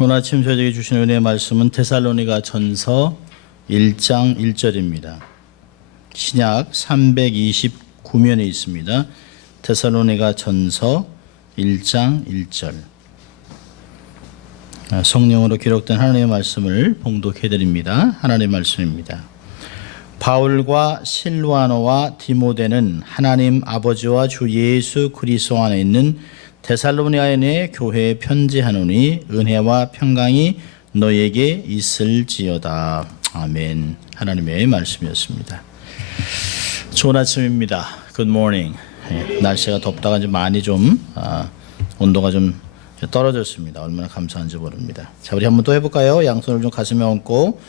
오늘 아침 저에게 주신 은혜의 말씀은 데살로니가 전서 1장 1절입니다. 신약 329면에 있습니다. 데살로니가 전서 1장 1절. 성령으로 기록된 하나님의 말씀을 봉독해 드립니다. 하나님의 말씀입니다. 바울과 실와노와 디모데는 하나님 아버지와 주 예수 그리스도 안에 있는 데살로니가의 교회에 편지하노니 은혜와 평강이 너에게 있을지어다. 아멘. 하나님의 말씀이었습니다. 좋은 아침입니다. Good morning. 날씨가 덥다가 이제 많이 좀 온도가 좀 떨어졌습니다. 얼마나 감사한지 모릅니다. 자, 우리 한번 또 해볼까요? 양손을 좀 가슴에 얹고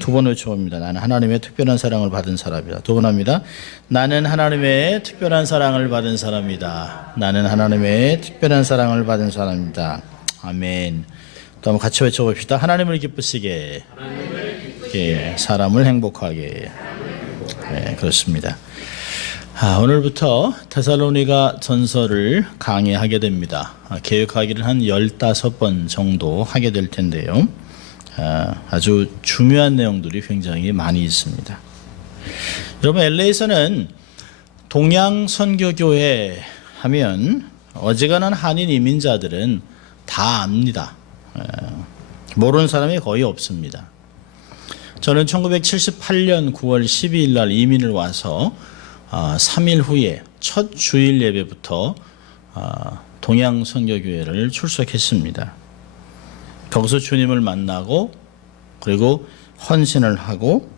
두 번 외쳐봅니다. 나는 하나님의 특별한 사랑을 받은 사람이다. 두 번 합니다. 나는 하나님의 특별한 사랑을 받은 사람이다. 나는 하나님의 특별한 사랑을 받은 사람이다. 아멘. 또 한번 같이 외쳐봅시다. 하나님을 기쁘시게, 사람을 행복하게. 네, 그렇습니다. 오늘부터 데살로니가 전서를 강의하게 됩니다. 계획하기를 한 15번 정도 하게 될 텐데요. 아주 중요한 내용들이 굉장히 많이 있습니다. 여러분, LA에서는 동양선교교회 하면 어지간한 한인 이민자들은 다 압니다. 모르는 사람이 거의 없습니다. 저는 1978년 9월 12일 날 이민을 와서 3일 후에 첫 주일 예배부터 동양선교교회를 출석했습니다. 거기서 주님을 만나고 그리고 헌신을 하고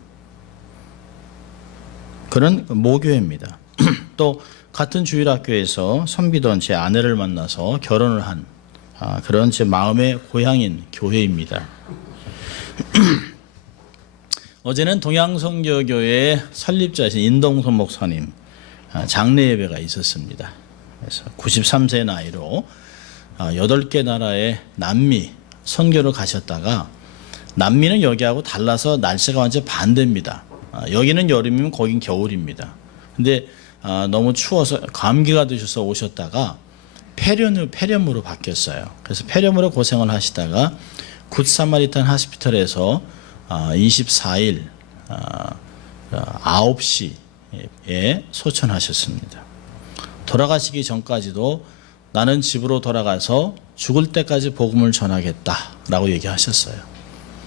그런 모교회입니다. 또 같은 주일학교에서 섬기던 제 아내를 만나서 결혼을 한 그런 제 마음의 고향인 교회입니다. 어제는 동양선교교회 설립자이신 인동선 목사님 장례 예배가 있었습니다. 그래서 93세 나이로 8개 나라의 남미 선교를 가셨다가, 남미는 여기하고 달라서 날씨가 완전 반대입니다. 여기는 여름이면 거긴 겨울입니다. 근데 너무 추워서 감기가 드셔서 오셨다가 폐렴으로 바뀌었어요. 그래서 폐렴으로 고생을 하시다가 굿사마리탄 하스피털에서 24일 9시에 소천하셨습니다. 돌아가시기 전까지도 나는 집으로 돌아가서 죽을 때까지 복음을 전하겠다라고 얘기하셨어요.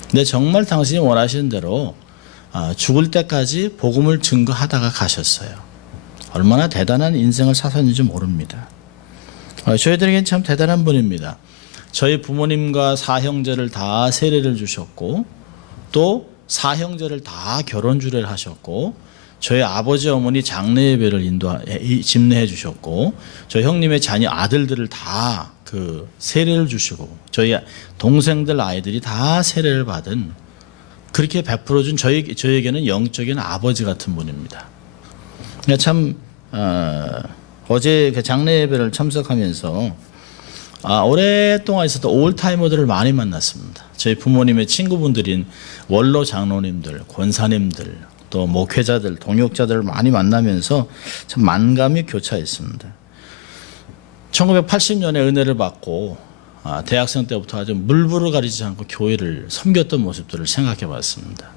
근데 정말 당신이 원하시는 대로 죽을 때까지 복음을 증거하다가 가셨어요. 얼마나 대단한 인생을 사셨는지 모릅니다. 저희들에겐 참 대단한 분입니다. 저희 부모님과 사형제를 다 세례를 주셨고, 또 사형제를 다 결혼 주례를 하셨고, 저희 아버지 어머니 장례 예배를 집례해 주셨고, 저희 형님의 자녀 아들들을 다 그 세례를 주시고, 저희 동생들 아이들이 다 세례를 받은, 그렇게 베풀어 준 저에게는 영적인 아버지 같은 분입니다. 참 어제 그 장례 예배를 참석하면서 오랫동안 있었던 올타이머들을 많이 만났습니다. 저희 부모님의 친구분들인 원로 장로님들, 권사님들, 또 목회자들, 동역자들을 많이 만나면서 참 만감이 교차했습니다. 1980년에 은혜를 받고 대학생 때부터 아주 물불을 가리지 않고 교회를 섬겼던 모습들을 생각해 봤습니다.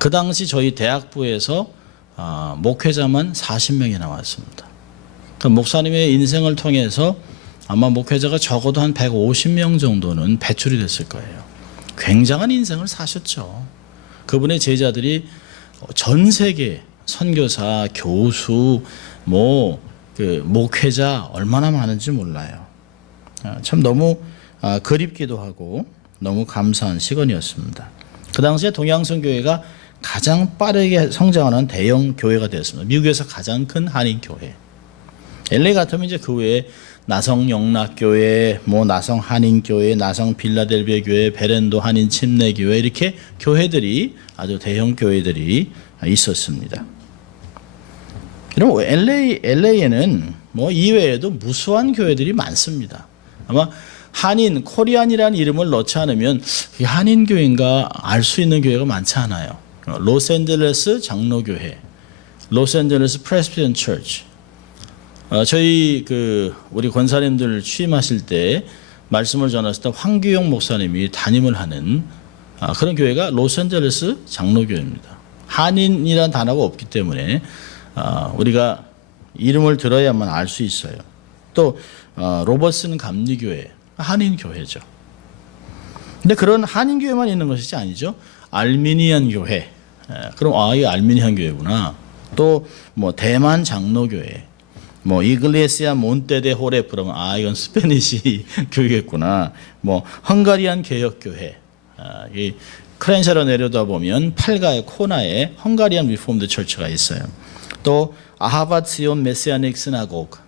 그 당시 저희 대학부에서 목회자만 40명이 나왔습니다. 그 목사님의 인생을 통해서 아마 목회자가 적어도 한 150명 정도는 배출이 됐을 거예요. 굉장한 인생을 사셨죠. 그분의 제자들이 전 세계 선교사, 교수, 목회자 얼마나 많은지 몰라요. 참 너무 그립기도 하고 너무 감사한 시간이었습니다. 그 당시에 동양선교회가 가장 빠르게 성장하는 대형 교회가 되었습니다. 미국에서 가장 큰 한인 교회. LA 같으면 이제 그 외에 나성 영락교회, 나성 한인교회, 나성 빌라델비아 교회, 베렌도 한인 침례교회, 이렇게 교회들이 아주 대형 교회들이 있었습니다. 그럼 LA에는 이외에도 무수한 교회들이 많습니다. 아마 한인, 코리안이라는 이름을 넣지 않으면 그게 한인교회인가 알 수 있는 교회가 많지 않아요. 로스앤젤레스 장로교회, 로스앤젤레스 프레스비테리안 처치, 저희 우리 권사님들 취임하실 때 말씀을 전했을 때 황규영 목사님이 담임을 하는 그런 교회가 로스앤젤레스 장로교회입니다. 한인이라는 단어가 없기 때문에 우리가 이름을 들어야만 알 수 있어요. 또 로버슨 감리교회, 한인교회죠. 근데 그런 한인교회만 있는 것이 아니죠. 알미니안 교회, 그럼 이게 알미니안 교회구나. 또 뭐 대만 장로교회, 뭐 이글레시아 몬테데 호레, 그러면 이건 스페니시 교회겠구나. 뭐 헝가리안 개혁교회, 이 크렌샤로 내려다 보면 팔가의 코나에 헝가리안 리폼드 처치가 있어요. 또 아하바치온 메시아닉 스나고그,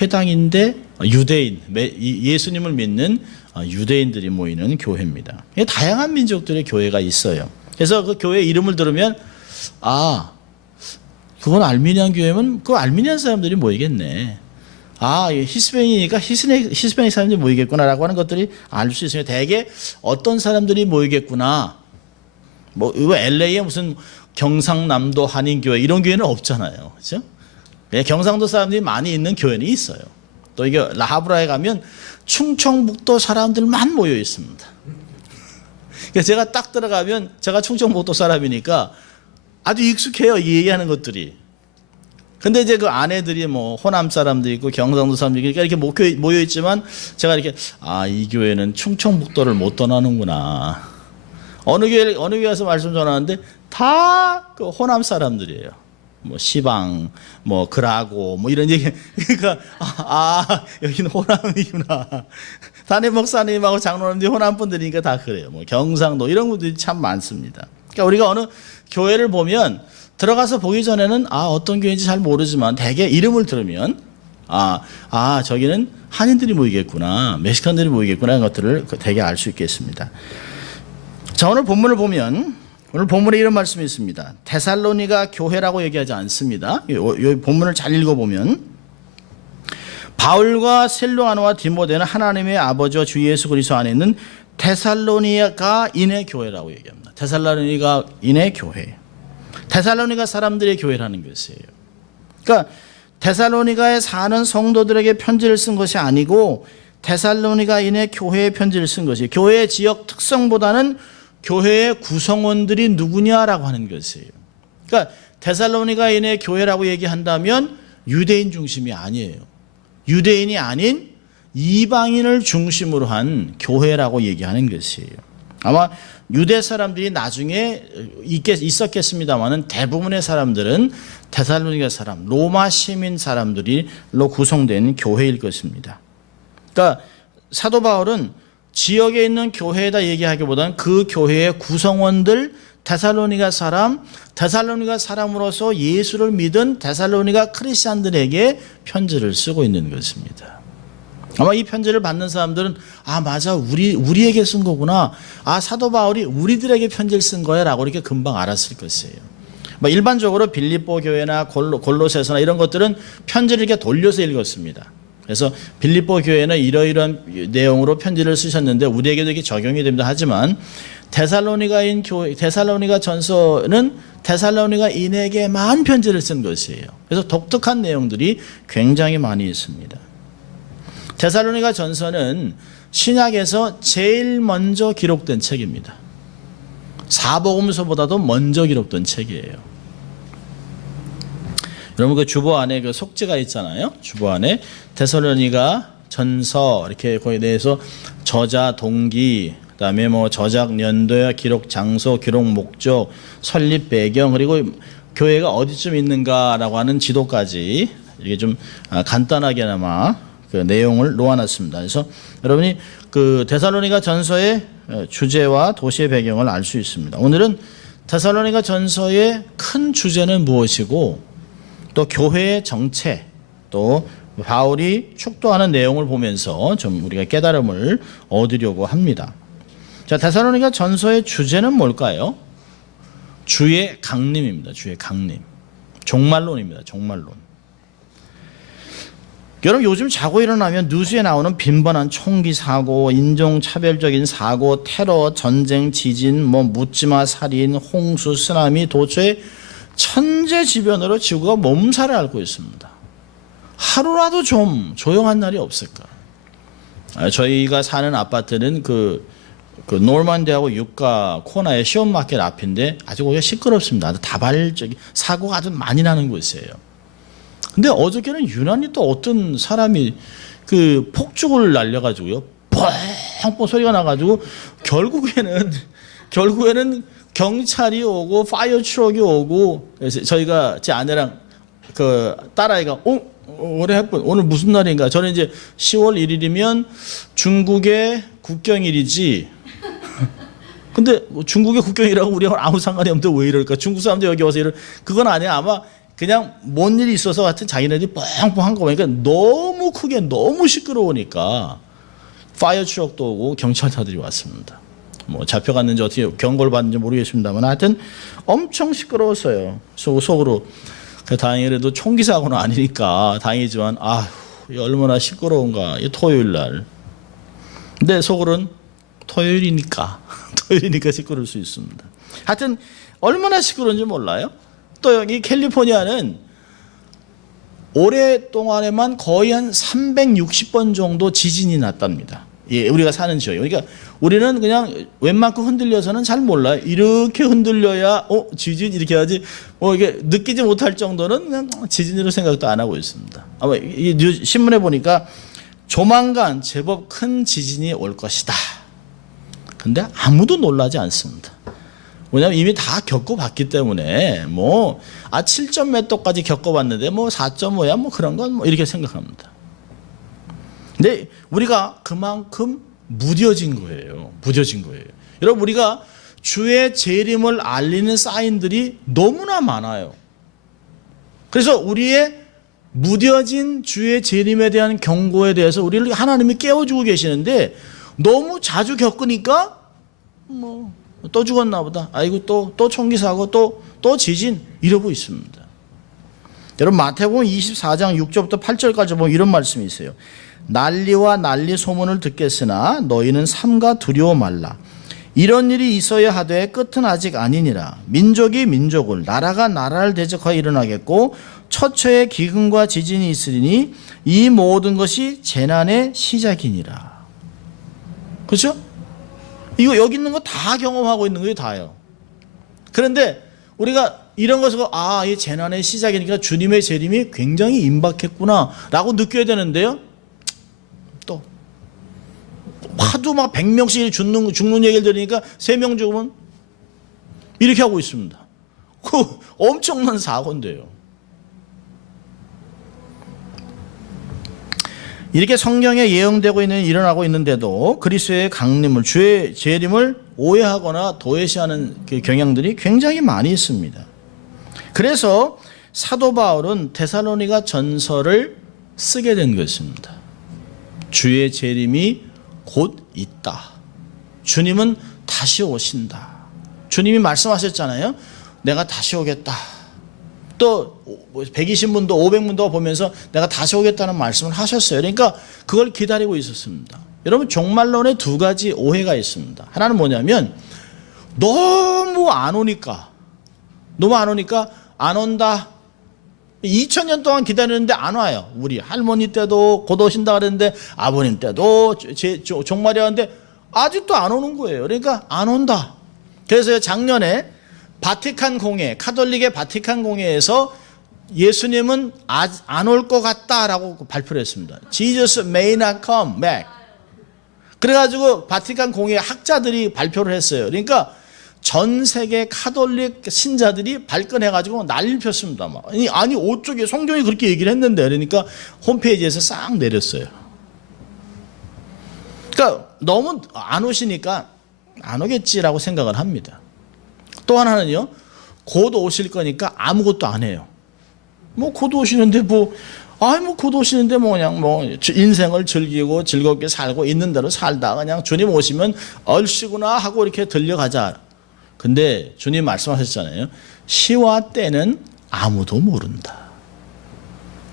회당인데 유대인, 예수님을 믿는 유대인들이 모이는 교회입니다. 다양한 민족들의 교회가 있어요. 그래서 그 교회 이름을 들으면 그건 알미니안 교회면 그 알미니안 사람들이 모이겠네. 히스패닉이니까 히스패닉 사람들이 모이겠구나라고 하는 것들이 알 수 있어요. 대개 어떤 사람들이 모이겠구나. 뭐 LA에 무슨 경상남도 한인교회 이런 교회는 없잖아요. 그렇죠? 경상도 사람들이 많이 있는 교회는 있어요. 또 이게 라하브라에 가면 충청북도 사람들만 모여 있습니다. 그래서 제가 딱 들어가면 제가 충청북도 사람이니까 아주 익숙해요, 이 얘기하는 것들이. 근데 이제 그 아내들이 뭐 호남 사람도 있고 경상도 사람도 있고 이렇게 모여 있지만 제가 이렇게 이 교회는 충청북도를 못 떠나는구나. 어느 교회 가서 말씀 전하는데 다 그 호남 사람들이에요. 뭐 시방, 뭐 그라고, 뭐 이런 얘기. 그러니까 여기는 호남이구나. 담임 목사님하고 장로님들이 호남 분들이니까 다 그래요. 뭐 경상도 이런 분들이 참 많습니다. 그러니까 우리가 어느 교회를 보면 들어가서 보기 전에는 어떤 교회인지 잘 모르지만 대개 이름을 들으면 저기는 한인들이 모이겠구나, 멕시칸들이 모이겠구나 하는 것들을 대개 알 수 있겠습니다. 자, 오늘 본문을 보면 오늘 본문에 이런 말씀이 있습니다. 데살로니가 교회라고 얘기하지 않습니다. 이 본문을 잘 읽어보면 바울과 실로아노와 디모데는 하나님의 아버지와 주 예수 그리스도 안에 있는 데살로니가인의 교회라고 얘기합니다. 데살로니가인의 교회. 데살로니가 사람들의 교회라는 것이에요. 그러니까 데살로니가에 사는 성도들에게 편지를 쓴 것이 아니고 데살로니가인의 교회에 편지를 쓴 것이에요. 교회의 지역 특성보다는 교회의 구성원들이 누구냐라고 하는 것이에요. 그러니까 데살로니가인의 교회라고 얘기한다면 유대인 중심이 아니에요. 유대인이 아닌 이방인을 중심으로 한 교회라고 얘기하는 것이에요. 아마 유대 사람들이 나중에 있었겠습니다만은 대부분의 사람들은 데살로니가 사람, 로마 시민 사람들로 구성된 교회일 것입니다. 그러니까 사도 바울은 지역에 있는 교회에다 얘기하기보다는 그 교회의 구성원들, 데살로니가 사람으로서 예수를 믿은 데살로니가 크리스찬들에게 편지를 쓰고 있는 것입니다. 아마 이 편지를 받는 사람들은 맞아, 우리에게 쓴 거구나. 사도 바울이 우리들에게 편지를 쓴 거야 라고 이렇게 금방 알았을 것이에요. 일반적으로 빌립보 교회나 골로새서나 이런 것들은 편지를 이렇게 돌려서 읽었습니다. 그래서 빌립보 교회는 이러이러한 내용으로 편지를 쓰셨는데 우리에게도 이게 적용이 됩니다. 하지만 데살로니가인 교회, 데살로니가 전서는 데살로니가인에게만 편지를 쓴 것이에요. 그래서 독특한 내용들이 굉장히 많이 있습니다. 데살로니가 전서는 신약에서 제일 먼저 기록된 책입니다. 사복음서보다도 먼저 기록된 책이에요. 여러분 그 주보 안에 그 속지가 있잖아요. 주보 안에 데살로니가 전서 이렇게 거기에 대해서 저자 동기, 그다음에 뭐 저작 연도야, 기록 장소, 기록 목적, 설립 배경, 그리고 교회가 어디쯤 있는가라고 하는 지도까지 이게 좀 간단하게나마 그 내용을 놓아놨습니다. 그래서 여러분이 그 데살로니가 전서의 주제와 도시의 배경을 알 수 있습니다. 오늘은 데살로니가 전서의 큰 주제는 무엇이고 또 교회의 정체, 또 바울이 축도하는 내용을 보면서 좀 우리가 깨달음을 얻으려고 합니다. 자, 데살로니가 전서의 주제는 뭘까요? 주의 강림입니다. 주의 강림. 종말론입니다. 종말론. 여러분 요즘 자고 일어나면 뉴스에 나오는 빈번한 총기 사고, 인종차별적인 사고, 테러, 전쟁, 지진, 묻지마 살인, 홍수, 쓰나미, 도처에 천재지변으로 지구가 몸살을 앓고 있습니다. 하루라도 좀 조용한 날이 없을까? 저희가 사는 아파트는 그 노르만디하고 육가 코너의 시온마켓 앞인데 아주 거기가 시끄럽습니다. 다발적인 사고가 아주 많이 나는 곳이에요. 근데 어저께는 유난히 또 어떤 사람이 그 폭죽을 날려가지고요, 뻥뻥 소리가 나가지고 결국에는 경찰이 오고 파이어 트럭이 오고, 그래서 저희가 제 아내랑 그 딸아이가 오늘 무슨 날인가? 저는 이제 10월 1일이면 중국의 국경일이지. 근데 중국의 국경이라고 우리하고 아무 상관이 없는데 왜 이럴까? 중국 사람들 여기 와서 그건 아니야. 아마 그냥 뭔 일이 있어서 하여튼 자기네들이 뻥뻥 한 거 보니까 너무 크게 너무 시끄러우니까 파이어 트럭도 오고 경찰차들이 왔습니다. 뭐 잡혀갔는지 어떻게 경고를 받는지 모르겠습니다만 하여튼 엄청 시끄러웠어요. 속으로. 다행히 그래도 총기 사고는 아니니까 다행이지만 얼마나 시끄러운가. 이 토요일 날. 근데 속으로는 토요일이니까 시끄러울 수 있습니다. 하여튼 얼마나 시끄러운지 몰라요. 또 여기 캘리포니아는 오랫동안에만 거의 한 360번 정도 지진이 났답니다. 예, 우리가 사는 지역. 그러니까 우리는 그냥 웬만큼 흔들려서는 잘 몰라요. 이렇게 흔들려야 지진 이렇게 하지. 이게 느끼지 못할 정도는 그냥 지진으로 생각도 안 하고 있습니다. 아마 이 신문에 보니까 조만간 제법 큰 지진이 올 것이다. 근데 아무도 놀라지 않습니다. 왜냐하면 이미 다 겪어봤기 때문에 7점 몇 도까지 겪어봤는데 4.5야 그런 건 이렇게 생각합니다. 근데 우리가 그만큼 무뎌진 거예요. 여러분, 우리가 주의 재림을 알리는 사인들이 너무나 많아요. 그래서 우리의 무뎌진 주의 재림에 대한 경고에 대해서 우리를 하나님이 깨워주고 계시는데 너무 자주 겪으니까 또 죽었나 보다. 아이고 또 총기 사고 또 지진 이러고 있습니다. 여러분, 마태복음 24장 6절부터 8절까지 보면 이런 말씀이 있어요. 난리와 난리 소문을 듣겠으나 너희는 삼가 두려워 말라. 이런 일이 있어야 하되 끝은 아직 아니니라. 민족이 민족을, 나라가 나라를 대적하여 일어나겠고 처처에 기근과 지진이 있으리니 이 모든 것이 재난의 시작이니라. 그렇죠? 이거 여기 있는 거 다 경험하고 있는 거예요, 다요. 그런데 우리가 이런 것을 이 재난의 시작이니까 주님의 재림이 굉장히 임박했구나라고 느껴야 되는데요. 또 하도 100명씩 죽는 얘기를 들으니까 3명 죽으면 이렇게 하고 있습니다. 그 엄청난 사고인데요. 이렇게 성경에 예언되고 일어나고 있는데도 그리스도의 강림을, 주의 재림을 오해하거나 도외시하는 그 경향들이 굉장히 많이 있습니다. 그래서 사도 바울은 데살로니가 전서를 쓰게 된 것입니다. 주의 재림이 곧 있다. 주님은 다시 오신다. 주님이 말씀하셨잖아요. 내가 다시 오겠다. 또 120문도 500문도 보면서 내가 다시 오겠다는 말씀을 하셨어요. 그러니까 그걸 기다리고 있었습니다. 여러분, 종말론에 2가지 오해가 있습니다. 하나는 뭐냐면 너무 안 오니까 안 온다. 2000년 동안 기다렸는데 안 와요. 우리 할머니 때도 곧 오신다 그랬는데 아버님 때도 종말이 왔는데 아직도 안 오는 거예요. 그러니까 안 온다. 그래서 작년에 바티칸 공회, 카톨릭의 바티칸 공회에서 예수님은 안 올 것 같다라고 발표를 했습니다. Jesus may not come back. 그래가지고 바티칸 공회 학자들이 발표를 했어요. 그러니까 전 세계 카톨릭 신자들이 발끈해가지고 난리를 폈습니다. 아니 어쩌게 성경이 그렇게 얘기를 했는데, 그러니까 홈페이지에서 싹 내렸어요. 그러니까 너무 안 오시니까 안 오겠지라고 생각을 합니다. 또 하나는요, 곧 오실 거니까 아무것도 안 해요. 곧 오시는데 곧 오시는데 그냥 인생을 즐기고 즐겁게 살고 있는 대로 살다 그냥 주님 오시면 얼씨구나 하고 이렇게 들려가자. 근데 주님 말씀하셨잖아요. 시와 때는 아무도 모른다.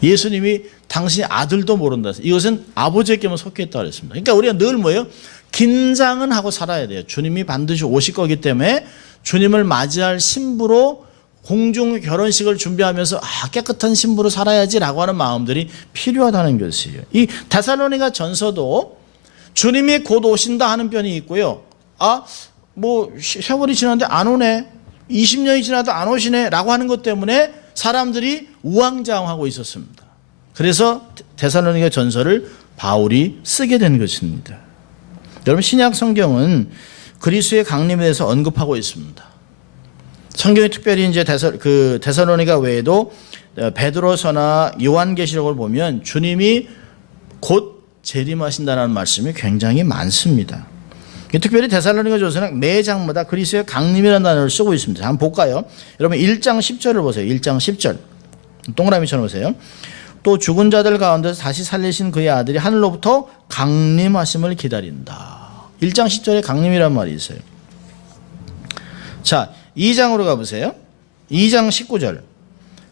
예수님이 당신의 아들도 모른다. 이것은 아버지에게만 속했다 그랬습니다. 그러니까 우리가 늘 뭐예요? 긴장은 하고 살아야 돼요. 주님이 반드시 오실 거기 때문에 주님을 맞이할 신부로 공중 결혼식을 준비하면서 깨끗한 신부로 살아야지라고 하는 마음들이 필요하다는 것이에요. 이 데살로니가 전서도 주님이 곧 오신다 하는 편이 있고요. 세월이 지났는데 안 오네. 20년이 지나도 안 오시네. 라고 하는 것 때문에 사람들이 우왕좌왕하고 있었습니다. 그래서 데살로니가 전서를 바울이 쓰게 된 것입니다. 여러분, 신약 성경은 그리스도의 강림에 대해서 언급하고 있습니다. 성경이 특별히 이제 데살로니가 외에도 베드로서나 요한계시록을 보면 주님이 곧 재림하신다는 말씀이 굉장히 많습니다. 특별히 데살로니가전서는 매 장마다 그리스도의 강림이라는 단어를 쓰고 있습니다. 한번 볼까요? 여러분 1장 10절을 보세요. 1장 10절. 동그라미처럼 보세요. 또 죽은 자들 가운데서 다시 살리신 그의 아들이 하늘로부터 강림하심을 기다린다. 1장 10절에 강림이라는 말이 있어요. 자, 2장으로 가보세요. 2장 19절.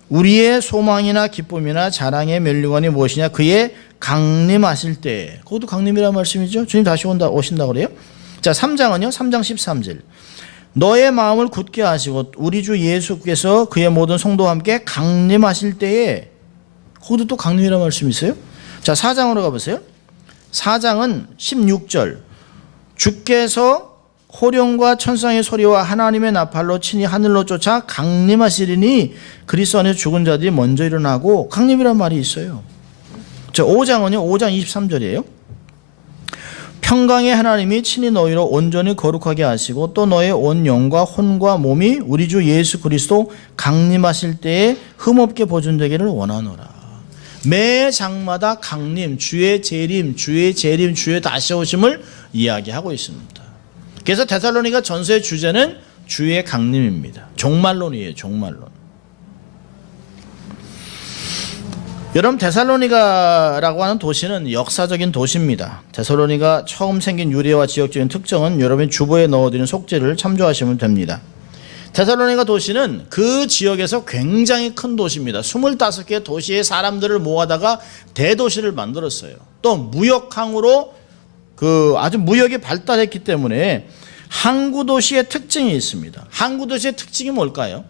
우리의 소망이나 기쁨이나 자랑의 면류관이 무엇이냐? 그의 강림하실 때. 그것도 강림이라는 말씀이죠. 주님 다시 오신다 그래요. 자, 3장은요. 3장 13절. 너의 마음을 굳게 하시고 우리 주 예수께서 그의 모든 성도와 함께 강림하실 때에. 그것도 또 강림이라는 말씀이 있어요. 자, 4장으로 가보세요. 4장은 16절. 주께서 호령과 천상의 소리와 하나님의 나팔로 친히 하늘로 쫓아 강림하시리니 그리스도 안에서 죽은 자들이 먼저 일어나고. 강림이라는 말이 있어요. 자, 5장은요. 5장 23절이에요. 평강의 하나님이 친히 너희로 온전히 거룩하게 하시고 또 너의 온 영과 혼과 몸이 우리 주 예수 그리스도 강림하실 때에 흠없게 보존되기를 원하노라. 매 장마다 강림, 주의 재림, 주의 다시 오심을 이야기하고 있습니다. 그래서 데살로니가 전서의 주제는 주의 강림입니다. 종말론이에요. 종말론. 여러분, 데살로니가라고 하는 도시는 역사적인 도시입니다. 데살로니가 처음 생긴 유래와 지역적인 특징은 여러분이 주보에 넣어드린 속지를 참조하시면 됩니다. 데살로니가 도시는 그 지역에서 굉장히 큰 도시입니다. 25개의 도시의 사람들을 모아다가 대도시를 만들었어요. 또 무역항으로 아주 무역이 발달했기 때문에 항구 도시의 특징이 있습니다. 항구 도시의 특징이 뭘까요?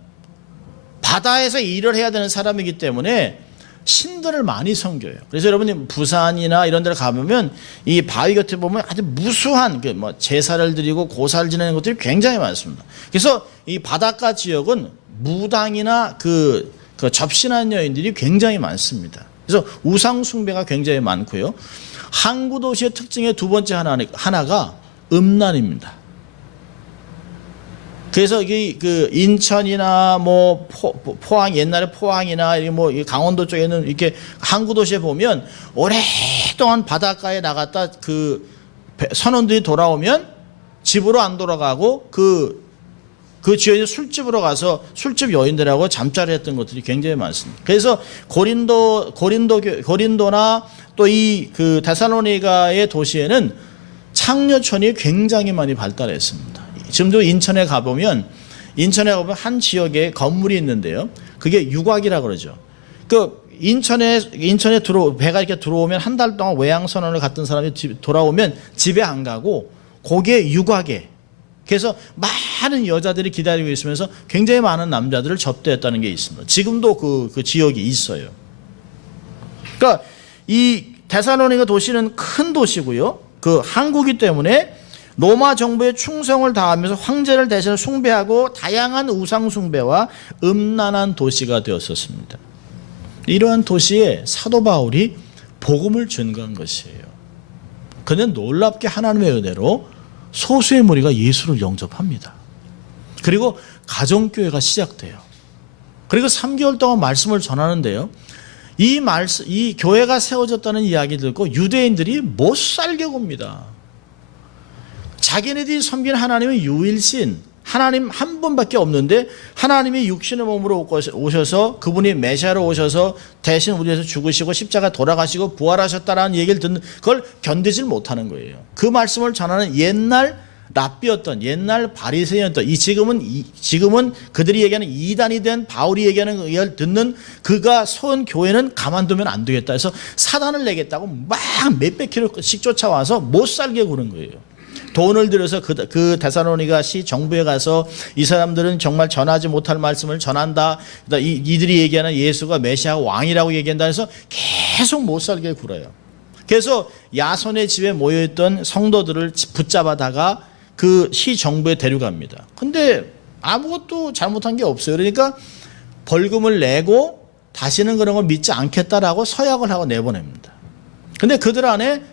바다에서 일을 해야 되는 사람이기 때문에 신들을 많이 섬겨요. 그래서 여러분이 부산이나 이런 데를 가보면 이 바위 곁에 보면 아주 무수한 제사를 드리고 고사를 지내는 것들이 굉장히 많습니다. 그래서 이 바닷가 지역은 무당이나 접신한 여인들이 굉장히 많습니다. 그래서 우상 숭배가 굉장히 많고요. 항구 도시의 특징의 두 번째 하나가 음란입니다. 그래서 인천이나 포항, 옛날에 포항이나 강원도 쪽에는 이렇게 항구 도시에 보면 오랫동안 바닷가에 나갔다 선원들이 돌아오면 집으로 안 돌아가고 그 지역에 술집으로 가서 술집 여인들하고 잠자리 했던 것들이 굉장히 많습니다. 그래서 고린도나 또 데살로니가의 도시에는 창녀촌이 굉장히 많이 발달했습니다. 지금도 인천에 가보면 한 지역에 건물이 있는데요. 그게 유곽이라고 그러죠. 인천에 배가 이렇게 들어오면 한 달 동안 외양선원을 갔던 사람이 돌아오면 집에 안 가고 거기에 유곽에. 그래서 많은 여자들이 기다리고 있으면서 굉장히 많은 남자들을 접대했다는 게 있습니다. 지금도 그 지역이 있어요. 그러니까 이 데살로니가 도시는 큰 도시고요. 항구이기 때문에 로마 정부의 충성을 다하면서 황제를 대신 숭배하고 다양한 우상 숭배와 음란한 도시가 되었었습니다. 이러한 도시에 사도 바울이 복음을 전가한 것이에요. 그는 놀랍게 하나님의 은혜로 소수의 무리가 예수를 영접합니다. 그리고 가정교회가 시작돼요. 그리고 3개월 동안 말씀을 전하는데요. 이 교회가 세워졌다는 이야기 듣고 유대인들이 못 살게 굽니다. 자기네들이 섬긴 하나님은 유일신, 하나님 한 분밖에 없는데 하나님이 육신의 몸으로 오셔서 그분이 메시아로 오셔서 대신 우리에서 죽으시고 십자가 돌아가시고 부활하셨다라는 얘기를 듣는 그걸 견디질 못하는 거예요. 그 말씀을 전하는 옛날 랍비였던 옛날 바리새인이었던 지금은 그들이 얘기하는 이단이 된 바울이 얘기하는 걸 듣는 그가 세운 교회는 가만두면 안 되겠다 해서 사단을 내겠다고 막 몇백 킬로씩 쫓아와서 못 살게 구는 거예요. 돈을 들여서 그 데살로니가 시 정부에 가서 이 사람들은 정말 전하지 못할 말씀을 전한다. 이들이 얘기하는 예수가 메시아 왕이라고 얘기한다 해서 계속 못 살게 굴어요. 그래서 야손의 집에 모여있던 성도들을 붙잡아다가 그 시정부에 데려갑니다. 근데 아무것도 잘못한 게 없어요. 그러니까 벌금을 내고 다시는 그런 걸 믿지 않겠다라고 서약을 하고 내보냅니다. 근데 그들 안에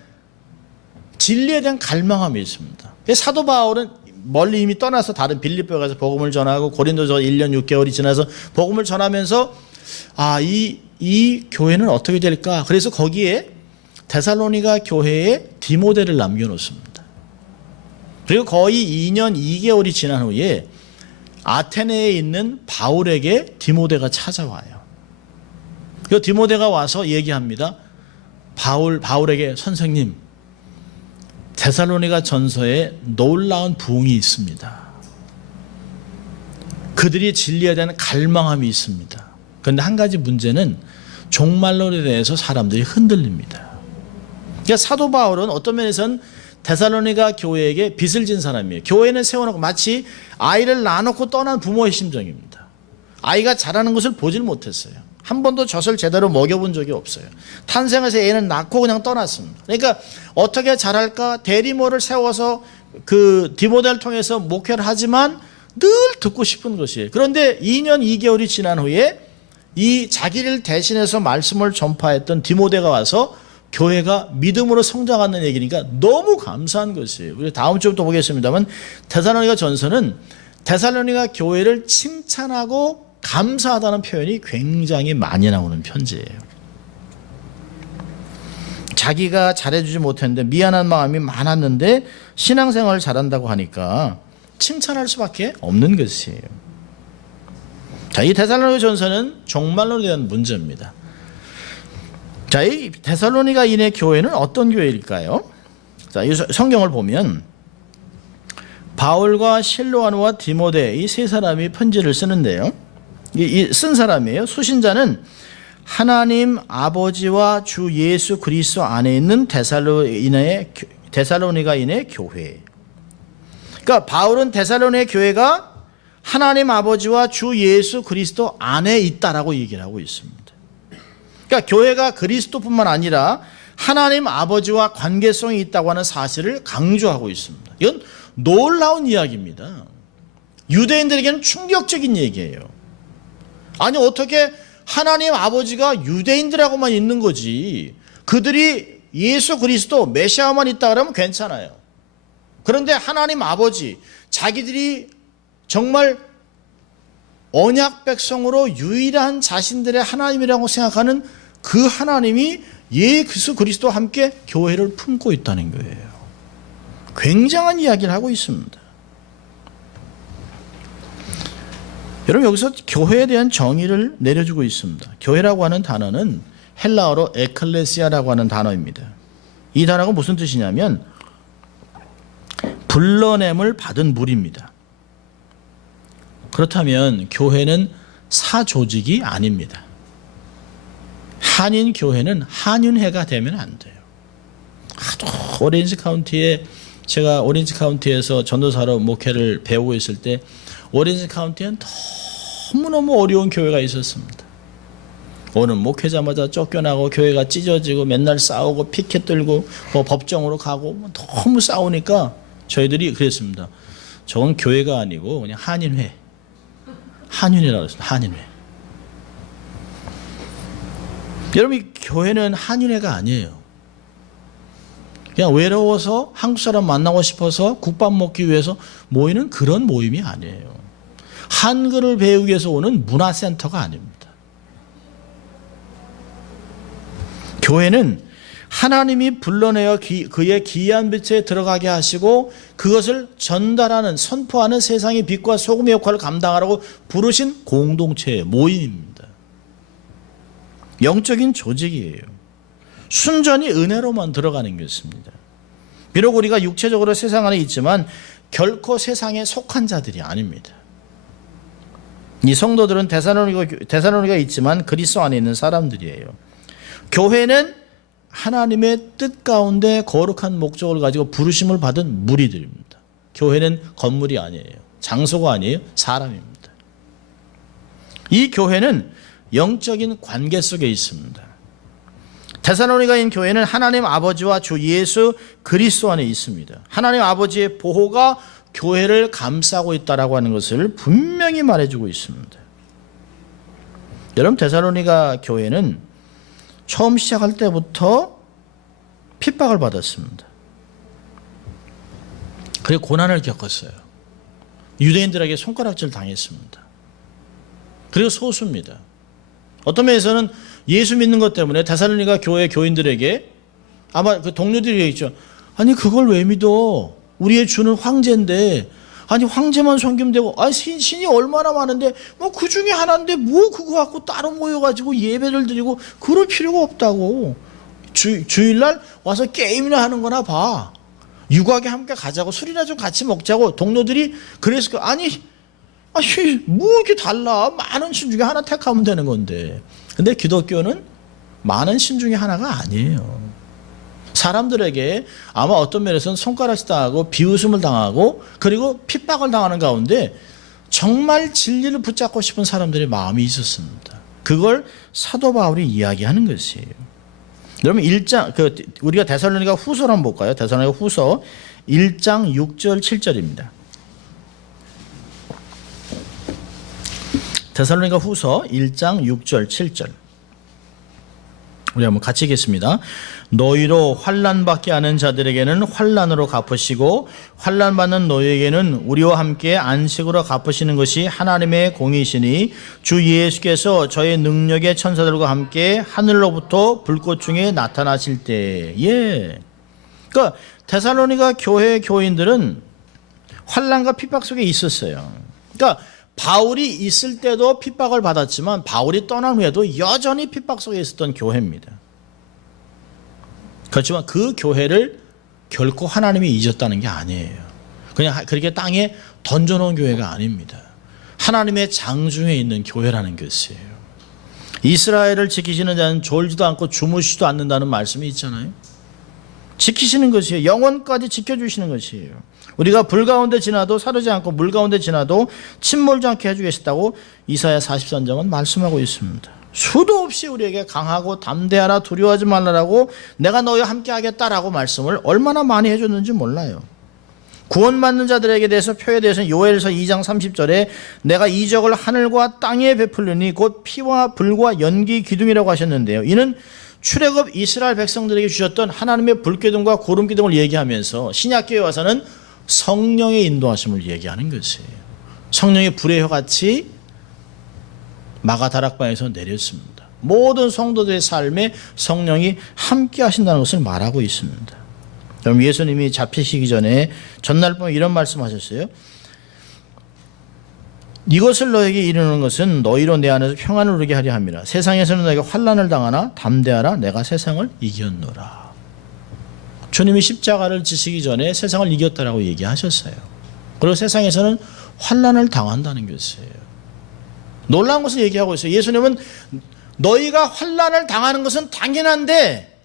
진리에 대한 갈망함이 있습니다. 사도 바울은 멀리 이미 떠나서 다른 빌립보에 가서 복음을 전하고 고린도서 1년 6개월이 지나서 복음을 전하면서 이 교회는 어떻게 될까? 그래서 거기에 데살로니가 교회에 디모데를 남겨놓습니다. 그리고 거의 2년 2개월이 지난 후에 아테네에 있는 바울에게 디모데가 찾아와요. 그 디모데가 와서 얘기합니다. 바울에게 선생님, 데살로니가 전서에 놀라운 부흥이 있습니다. 그들이 진리에 대한 갈망함이 있습니다. 그런데 한 가지 문제는 종말론에 대해서 사람들이 흔들립니다. 그러니까 사도 바울은 어떤 면에서는 데살로니가 교회에게 빚을 진 사람이에요. 교회는 세워놓고 마치 아이를 낳아놓고 떠난 부모의 심정입니다. 아이가 자라는 것을 보질 못했어요. 한 번도 젖을 제대로 먹여본 적이 없어요. 탄생해서 애는 낳고 그냥 떠났습니다. 그러니까 어떻게 자랄까 대리모를 세워서 그 디모데를 통해서 목회를 하지만 늘 듣고 싶은 것이에요. 그런데 2년 2개월이 지난 후에 이 자기를 대신해서 말씀을 전파했던 디모데가 와서 교회가 믿음으로 성장하는 얘기니까 너무 감사한 것이에요. 우리 다음 주부터 보겠습니다만 데살로니가 전서는 데살로니가 교회를 칭찬하고 감사하다는 표현이 굉장히 많이 나오는 편지예요. 자기가 잘해주지 못했는데 미안한 마음이 많았는데 신앙생활을 잘한다고 하니까 칭찬할 수밖에 없는 것이에요. 자, 이 데살로니가 전서는 종말론에 대한 문제입니다. 자, 이 데살로니가인의 교회는 어떤 교회일까요? 자, 이 성경을 보면 바울과 실로아노와 디모데 이 세 사람이 편지를 쓰는데요. 이 쓴 사람이에요. 수신자는 하나님 아버지와 주 예수 그리스도 안에 있는 데살로니가인의 교회. 그러니까 바울은 데살로니가 교회가 하나님 아버지와 주 예수 그리스도 안에 있다라고 얘기를 하고 있습니다. 그러니까 교회가 그리스도뿐만 아니라 하나님 아버지와 관계성이 있다고 하는 사실을 강조하고 있습니다. 이건 놀라운 이야기입니다. 유대인들에게는 충격적인 얘기예요. 아니 어떻게 하나님 아버지가 유대인들하고만 있는 거지 그들이 예수 그리스도 메시아만 있다 그러면 괜찮아요. 그런데 하나님 아버지 자기들이 정말 언약 백성으로 유일한 자신들의 하나님이라고 생각하는 그 하나님이 예수 그리스도와 함께 교회를 품고 있다는 거예요. 굉장한 이야기를 하고 있습니다. 여러분 여기서 교회에 대한 정의를 내려주고 있습니다. 교회라고 하는 단어는 헬라어로 에클레시아라고 하는 단어입니다. 이 단어가 무슨 뜻이냐면 불러냄을 받은 무리입니다. 그렇다면 교회는 사조직이 아닙니다. 한인 교회는 한윤회가 되면 안 돼요. 하도 오렌지 카운티에 제가 오렌지 카운티에서 전도사로 목회를 배우고 있을 때 오렌지 카운티엔 너무너무 어려운 교회가 있었습니다. 오늘 목회자마자 쫓겨나고 교회가 찢어지고 맨날 싸우고 피켓 들고 뭐 법정으로 가고 너무 싸우니까 저희들이 그랬습니다. 저건 교회가 아니고 그냥 한인회. 한윤회라고 했습니다. 한윤회. 여러분 이 교회는 한윤회가 아니에요. 그냥 외로워서 한국 사람 만나고 싶어서 국밥 먹기 위해서 모이는 그런 모임이 아니에요. 한글을 배우기 위해서 오는 문화센터가 아닙니다. 교회는 하나님이 불러내어 그의 기이한 빛에 들어가게 하시고 그것을 전달하는 선포하는 세상의 빛과 소금의 역할을 감당하라고 부르신 공동체의 모임입니다. 영적인 조직이에요. 순전히 은혜로만 들어가는 것입니다. 비록 우리가 육체적으로 세상 안에 있지만 결코 세상에 속한 자들이 아닙니다. 이 성도들은 데살로니가 있지만 그리스도 안에 있는 사람들이에요. 교회는 하나님의 뜻 가운데 거룩한 목적을 가지고 부르심을 받은 무리들입니다. 교회는 건물이 아니에요. 장소가 아니에요. 사람입니다. 이 교회는 영적인 관계 속에 있습니다. 데살로니가인 교회는 하나님 아버지와 주 예수 그리스도 안에 있습니다. 하나님 아버지의 보호가 교회를 감싸고 있다라고 하는 것을 분명히 말해주고 있습니다. 여러분, 데살로니가 교회는 처음 시작할 때부터 핍박을 받았습니다. 그리고 고난을 겪었어요. 유대인들에게 손가락질 당했습니다. 그리고 소수입니다. 어떤 면에서는 예수 믿는 것 때문에 데살로니가 교회 교인들에게 아마 그 동료들이 얘기했죠. 아니 그걸 왜 믿어? 우리의 주는 황제인데, 아니 황제만 섬기면 되고, 아니 신이 얼마나 많은데 뭐 그 중에 하나인데 뭐 그거 갖고 따로 모여가지고 예배를 드리고 그럴 필요가 없다고. 주일날 와서 게임이나 하는 거나 봐. 유곽에 함께 가자고, 술이나 좀 같이 먹자고. 동료들이 그래서 아니 뭐 이렇게 달라. 많은 신 중에 하나 택하면 되는 건데. 근데 기독교는 많은 신 중에 하나가 아니에요. 사람들에게 아마 어떤 면에서는 손가락질 당하고 비웃음을 당하고 그리고 핍박을 당하는 가운데 정말 진리를 붙잡고 싶은 사람들의 마음이 있었습니다. 그걸 사도 바울이 이야기하는 것이에요. 여러분 1장 우리가 데살로니가 후서를 한번 볼까요? 데살로니가 후서 1장 6절 7절입니다. 데살로니가 후서 1장 6절 7절 우리 한번 같이 읽겠습니다. 너희로 환난받게 하는 자들에게는 환난으로 갚으시고 환난받는 너희에게는 우리와 함께 안식으로 갚으시는 것이 하나님의 공이시니 주 예수께서 저의 능력의 천사들과 함께 하늘로부터 불꽃 중에 나타나실 때에. 그러니까 데살로니가 교회 교인들은 환난과 핍박 속에 있었어요. 그러니까 바울이 있을 때도 핍박을 받았지만 바울이 떠난 후에도 여전히 핍박 속에 있었던 교회입니다. 그렇지만 그 교회를 결코 하나님이 잊었다는 게 아니에요. 그냥 그렇게 땅에 던져놓은 교회가 아닙니다. 하나님의 장중에 있는 교회라는 것이에요. 이스라엘을 지키시는 자는 졸지도 않고 주무시지도 않는다는 말씀이 있잖아요. 지키시는 것이에요. 영원까지 지켜주시는 것이에요. 우리가 불 가운데 지나도 사르지 않고 물 가운데 지나도 침몰지 않게 해주겠다고 이사야 40선장은 말씀하고 있습니다. 수도 없이 우리에게 강하고 담대하라 두려워하지 말라라고 내가 너희와 함께 하겠다라고 말씀을 얼마나 많이 해줬는지 몰라요. 구원받는 자들에게 대해서 표에 대해서는 요엘서 2장 30절에 내가 이적을 하늘과 땅에 베풀리니 곧 피와 불과 연기 기둥이라고 하셨는데요. 이는 출애굽 이스라엘 백성들에게 주셨던 하나님의 불기둥과 구름기둥을 얘기하면서 신약교회에 와서는 성령의 인도하심을 얘기하는 것이에요. 성령의 불의 혀같이 마가다락방에서 내렸습니다. 모든 성도들의 삶에 성령이 함께 하신다는 것을 말하고 있습니다. 그럼 예수님이 잡히시기 전에 전날 밤에 이런 말씀하셨어요. 이것을 너에게 이르는 것은 너희로 내 안에서 평안을 누리게 하려 함이라. 세상에서는 너희가 환난을 당하나 담대하라. 내가 세상을 이겼노라. 주님이 십자가를 지시기 전에 세상을 이겼다라고 얘기하셨어요. 그리고 세상에서는 환난을 당한다는 것이에요. 놀라운 것을 얘기하고 있어요. 예수님은 너희가 환난을 당하는 것은 당연한데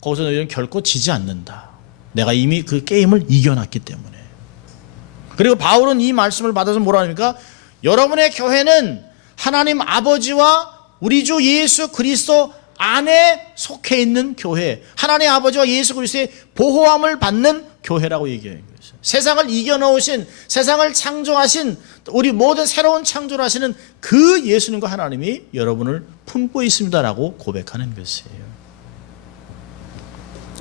거기서 너희는 결코 지지 않는다. 내가 이미 그 게임을 이겨놨기 때문에. 그리고 바울은 이 말씀을 받아서 뭐라 합니까? 여러분의 교회는 하나님 아버지와 우리 주 예수 그리스도 안에 속해 있는 교회, 하나님 아버지와 예수 그리스도의 보호함을 받는 교회라고 얘기하는 거예요. 세상을 이겨놓으신, 세상을 창조하신, 우리 모든 새로운 창조를 하시는 그 예수님과 하나님이 여러분을 품고 있습니다라고 고백하는 것이에요.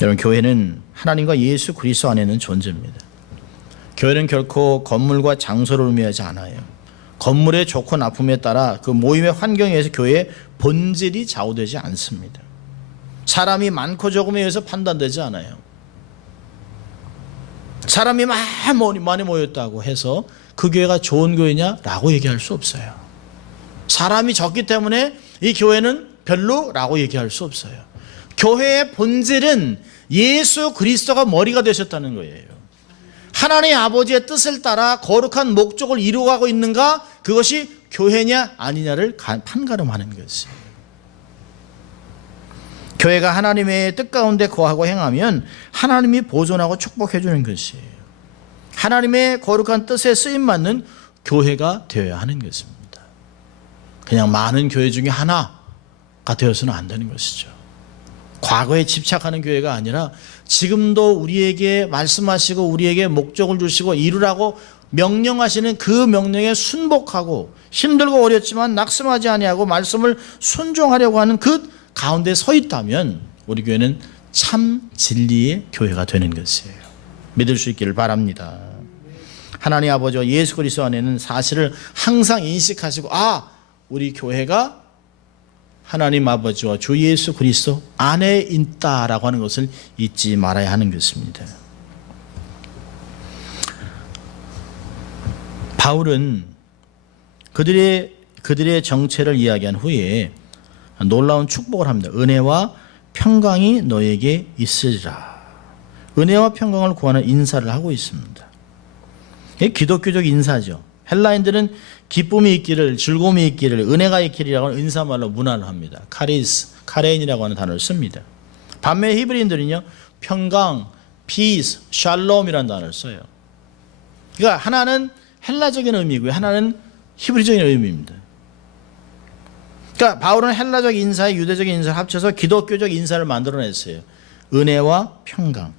여러분, 교회는 하나님과 예수 그리스도 안에 있는 존재입니다. 교회는 결코 건물과 장소를 의미하지 않아요. 건물의 좋고 나쁨에 따라 그 모임의 환경에 의해서 교회의 본질이 좌우되지 않습니다. 사람이 많고 적음에 의해서 판단되지 않아요. 사람이 많이 모였다고 해서 그 교회가 좋은 교회냐라고 얘기할 수 없어요. 사람이 적기 때문에 이 교회는 별로라고 얘기할 수 없어요. 교회의 본질은 예수 그리스도가 머리가 되셨다는 거예요. 하나님 아버지의 뜻을 따라 거룩한 목적을 이루어가고 있는가? 그것이 교회냐 아니냐를 판가름하는 것이에요. 교회가 하나님의 뜻 가운데 거하고 행하면 하나님이 보존하고 축복해 주는 것이에요. 하나님의 거룩한 뜻에 쓰임받는 교회가 되어야 하는 것입니다. 그냥 많은 교회 중에 하나가 되어서는 안 되는 것이죠. 과거에 집착하는 교회가 아니라 지금도 우리에게 말씀하시고 우리에게 목적을 주시고 이루라고 명령하시는 그 명령에 순복하고 힘들고 어렵지만 낙심하지 아니하고 말씀을 순종하려고 하는 그 가운데 서 있다면 우리 교회는 참 진리의 교회가 되는 것이에요. 믿을 수 있기를 바랍니다. 하나님 아버지와 예수 그리스도 안에는 사실을 항상 인식하시고 우리 교회가 하나님 아버지와 주 예수 그리스도 안에 있다라고 하는 것을 잊지 말아야 하는 것입니다. 바울은 그들의 정체를 이야기한 후에 놀라운 축복을 합니다. 은혜와 평강이 너에게 있으리라. 은혜와 평강을 구하는 인사를 하고 있습니다. 이게 기독교적 인사죠. 헬라인들은 기쁨이 있기를, 즐거움이 있기를, 은혜가 있기리라고 하는 인사말로 문안을 합니다. 카레인이라고 하는 단어를 씁니다. 반면에 히브리인들은요, 평강, peace, shalom이라는 단어를 써요. 그러니까 하나는 헬라적인 의미고요, 하나는 히브리적인 의미입니다. 그러니까 바울은 헬라적 인사와 유대적인 인사를 합쳐서 기독교적 인사를 만들어냈어요. 은혜와 평강.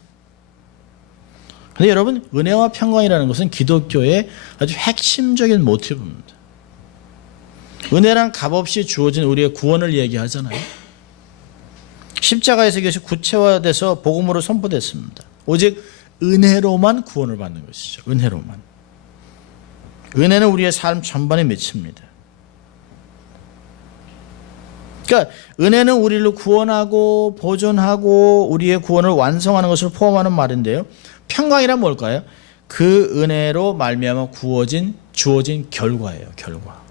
그런데 여러분, 은혜와 평강이라는 것은 기독교의 아주 핵심적인 모티브입니다. 은혜란 값없이 주어진 우리의 구원을 얘기하잖아요. 십자가에서 이것이 구체화돼서 복음으로 선포됐습니다. 오직 은혜로만 구원을 받는 것이죠. 은혜로만. 은혜는 우리의 삶 전반에 맺힙니다. 그러니까 은혜는 우리를 구원하고 보존하고 우리의 구원을 완성하는 것을 포함하는 말인데요. 평강이란 뭘까요? 그 은혜로 말미암아 주어진 결과예요. 결과.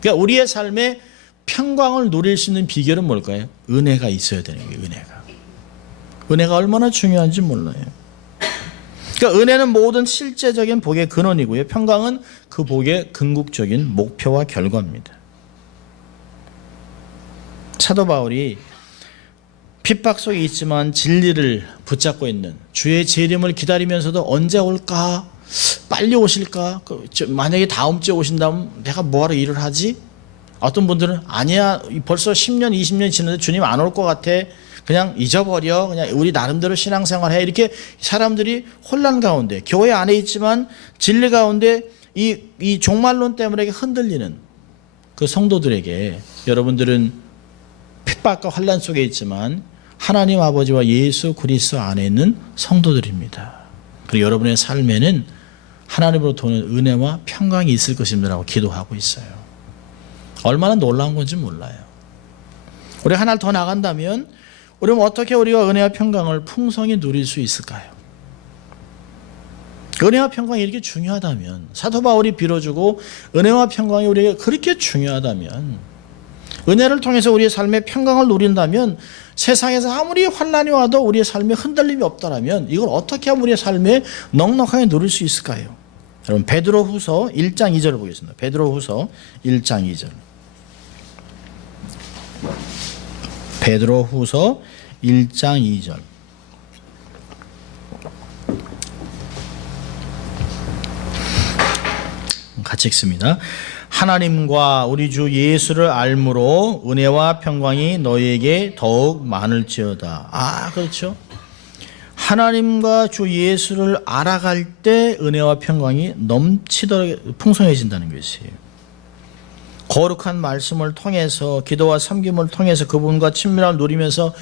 그러니까 우리의 삶에 평강을 누릴 수 있는 비결은 뭘까요? 은혜가 있어야 되는 거예요. 은혜가 얼마나 중요한지 몰라요. 그러니까 은혜는 모든 실제적인 복의 근원이고요. 평강은 그 복의 궁극적인 목표와 결과입니다. 사도 바울이 핍박 속에 있지만 진리를 붙잡고 있는 주의 재림을 기다리면서도 언제 올까? 빨리 오실까? 만약에 다음 주에 오신다면 내가 뭐하러 일을 하지? 어떤 분들은 아니야, 벌써 10년, 20년 지났는데 주님 안 올 것 같아. 그냥 잊어버려. 그냥 우리 나름대로 신앙생활해. 이렇게 사람들이 혼란 가운데 교회 안에 있지만 진리 가운데 이 종말론 때문에 흔들리는 그 성도들에게 여러분들은 핍박과 환란 속에 있지만 하나님 아버지와 예수 그리스도 안에 있는 성도들입니다. 그리고 여러분의 삶에는 하나님으로부터 오는 은혜와 평강이 있을 것입니다라고 기도하고 있어요. 얼마나 놀라운 건지 몰라요. 우리 하나를 더 나간다면 우리는 어떻게 우리가 은혜와 평강을 풍성히 누릴 수 있을까요? 은혜와 평강이 이렇게 중요하다면, 사도 바울이 빌어주고 은혜와 평강이 우리에게 그렇게 중요하다면, 은혜를 통해서 우리의 삶에 평강을 누린다면 세상에서 아무리 환난이 와도 우리의 삶에 흔들림이 없다면 이걸 어떻게 하면 우리의 삶에 넉넉하게 누릴 수 있을까요? 여러분, 베드로후서 1장 2절을 보겠습니다. 베드로후서 1장 2절. 베드로후서 1장 2절. 같이 읽습니다. 하나님과 우리 주 예수를 알므로 은혜와 평강이 너희에게 더욱 많을지어다. 그렇죠. 하나님과 주 예수를 알아갈 때 은혜와 평강이 넘치도록 풍성해진다는 것이에요. 거룩한 말씀을 통해서 기도와 섬김을 통해서 그분과 친밀함을 누리면서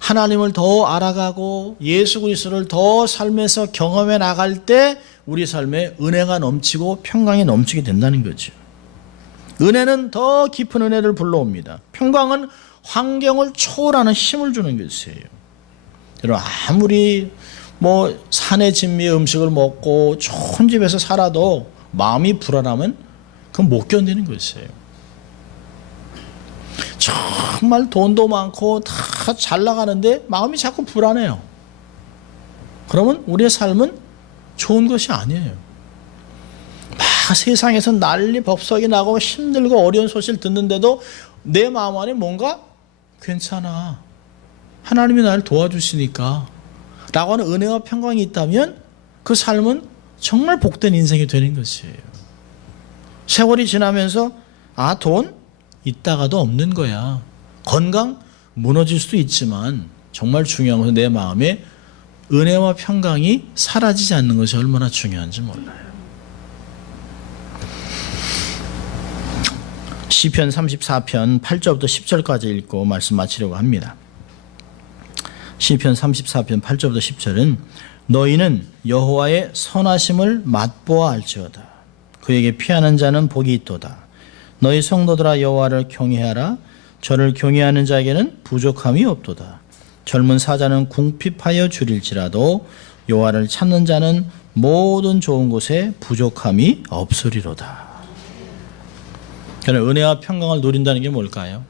하나님을 더 알아가고 예수 그리스도를 더 삶에서 경험해 나갈 때 우리 삶에 은혜가 넘치고 평강이 넘치게 된다는 거죠. 은혜는 더 깊은 은혜를 불러옵니다. 평강은 환경을 초월하는 힘을 주는 것이에요. 여러분, 아무리 산의 진미의 음식을 먹고 좋은 집에서 살아도 마음이 불안하면 그건 못 견디는 것이에요. 정말 돈도 많고 다 잘 나가는데 마음이 자꾸 불안해요. 그러면 우리의 삶은 좋은 것이 아니에요. 세상에서 난리 법석이 나고 힘들고 어려운 소식을 듣는데도 내 마음 안에 뭔가 괜찮아, 하나님이 나를 도와주시니까 라고 하는 은혜와 평강이 있다면 그 삶은 정말 복된 인생이 되는 것이에요. 세월이 지나면서 돈 있다가도 없는 거야. 건강 무너질 수도 있지만 정말 중요한 것은 내 마음에 은혜와 평강이 사라지지 않는 것이 얼마나 중요한지 몰라요. 시편 34편 8절부터 10절까지 읽고 말씀 마치려고 합니다. 시편 34편 8절부터 10절은 너희는 여호와의 선하심을 맛보아 알지어다. 그에게 피하는 자는 복이 있도다. 너희 성도들아 여호와를 경외하라. 저를 경외하는 자에게는 부족함이 없도다. 젊은 사자는 궁핍하여 줄일지라도 여호와를 찾는 자는 모든 좋은 곳에 부족함이 없으리로다. 그러나 은혜와 평강을 누린다는 게 뭘까요?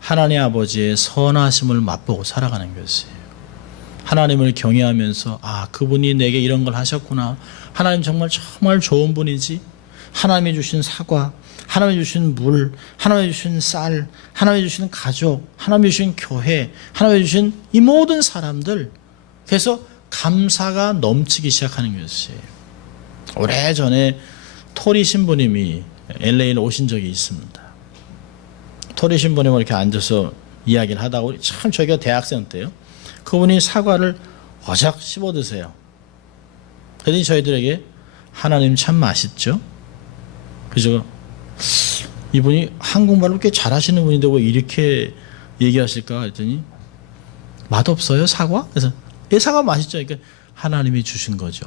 하나님 아버지의 선하심을 맛보고 살아가는 것이에요. 하나님을 경외하면서 그분이 내게 이런 걸 하셨구나. 하나님 정말 좋은 분이지. 하나님이 주신 사과, 하나님이 주신 물, 하나님이 주신 쌀, 하나님이 주신 가족, 하나님이 주신 교회, 하나님이 주신 이 모든 사람들. 그래서 감사가 넘치기 시작하는 것이에요. 오래전에 토리 신부님이 LA에 오신 적이 있습니다. 토리 신부님이 이렇게 앉아서 이야기를 하다가 참 저희가 대학생 때요. 그분이 사과를 어작 씹어 드세요. 그러니 저희들에게 하나님 참 맛있죠? 그죠? 이분이 한국말을 꽤 잘하시는 분인데 왜 이렇게 얘기하실까 했더니 맛없어요 사과? 그래서 사과 맛있죠. 그러니까 하나님이 주신 거죠.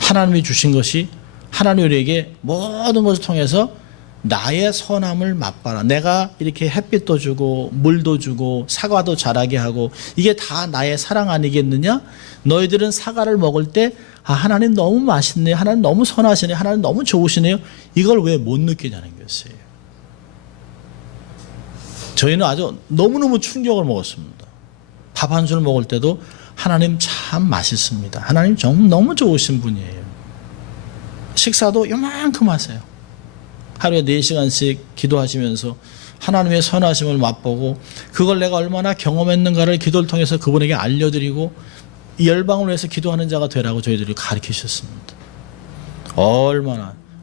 하나님이 주신 것이 하나님이 우리에게 모든 것을 통해서 나의 선함을 맛봐라. 내가 이렇게 햇빛도 주고 물도 주고 사과도 자라게 하고 이게 다 나의 사랑 아니겠느냐? 너희들은 사과를 먹을 때 하나님 너무 맛있네요. 하나님 너무 선하시네요. 하나님 너무 좋으시네요. 이걸 왜 못 느끼냐는 것이에요. 저희는 아주 너무너무 충격을 먹었습니다. 밥 한 술 먹을 때도 하나님 참 맛있습니다. 하나님 너무 좋으신 분이에요. 식사도 요만큼 하세요. 하루에 4시간씩 기도하시면서 하나님의 선하심을 맛보고 그걸 내가 얼마나 경험했는가를 기도를 통해서 그분에게 알려드리고 열방을 위해서 기도하는 자가 되라고 저희들이 가르치셨습니다.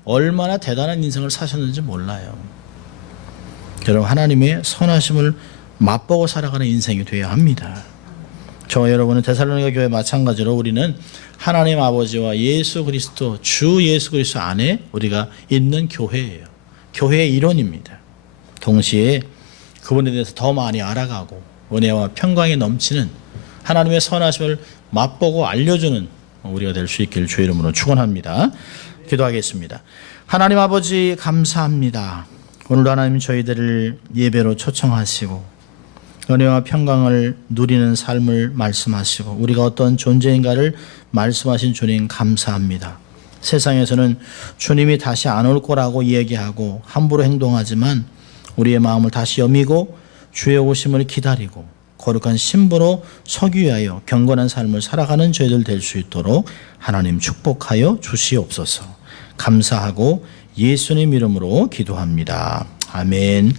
얼마나 대단한 인생을 사셨는지 몰라요. 여러분 하나님의 선하심을 맛보고 살아가는 인생이 되어야 합니다. 저와 여러분은 데살로니가 교회 마찬가지로 우리는 하나님 아버지와 예수 그리스도 주 예수 그리스도 안에 우리가 있는 교회예요. 교회의 일원입니다. 동시에 그분에 대해서 더 많이 알아가고 은혜와 평강이 넘치는 하나님의 선하심을 맛보고 알려주는 우리가 될 수 있기를 주의 이름으로 축원합니다. 기도하겠습니다. 하나님 아버지 감사합니다. 오늘도 하나님 저희들을 예배로 초청하시고 은혜와 평강을 누리는 삶을 말씀하시고 우리가 어떤 존재인가를 말씀하신 주님 감사합니다. 세상에서는 주님이 다시 안 올 거라고 얘기하고 함부로 행동하지만 우리의 마음을 다시 여미고 주의 오심을 기다리고 거룩한 신부로 서기 위하여 경건한 삶을 살아가는 저희들 될 수 있도록 하나님 축복하여 주시옵소서. 감사하고 예수님 이름으로 기도합니다. 아멘.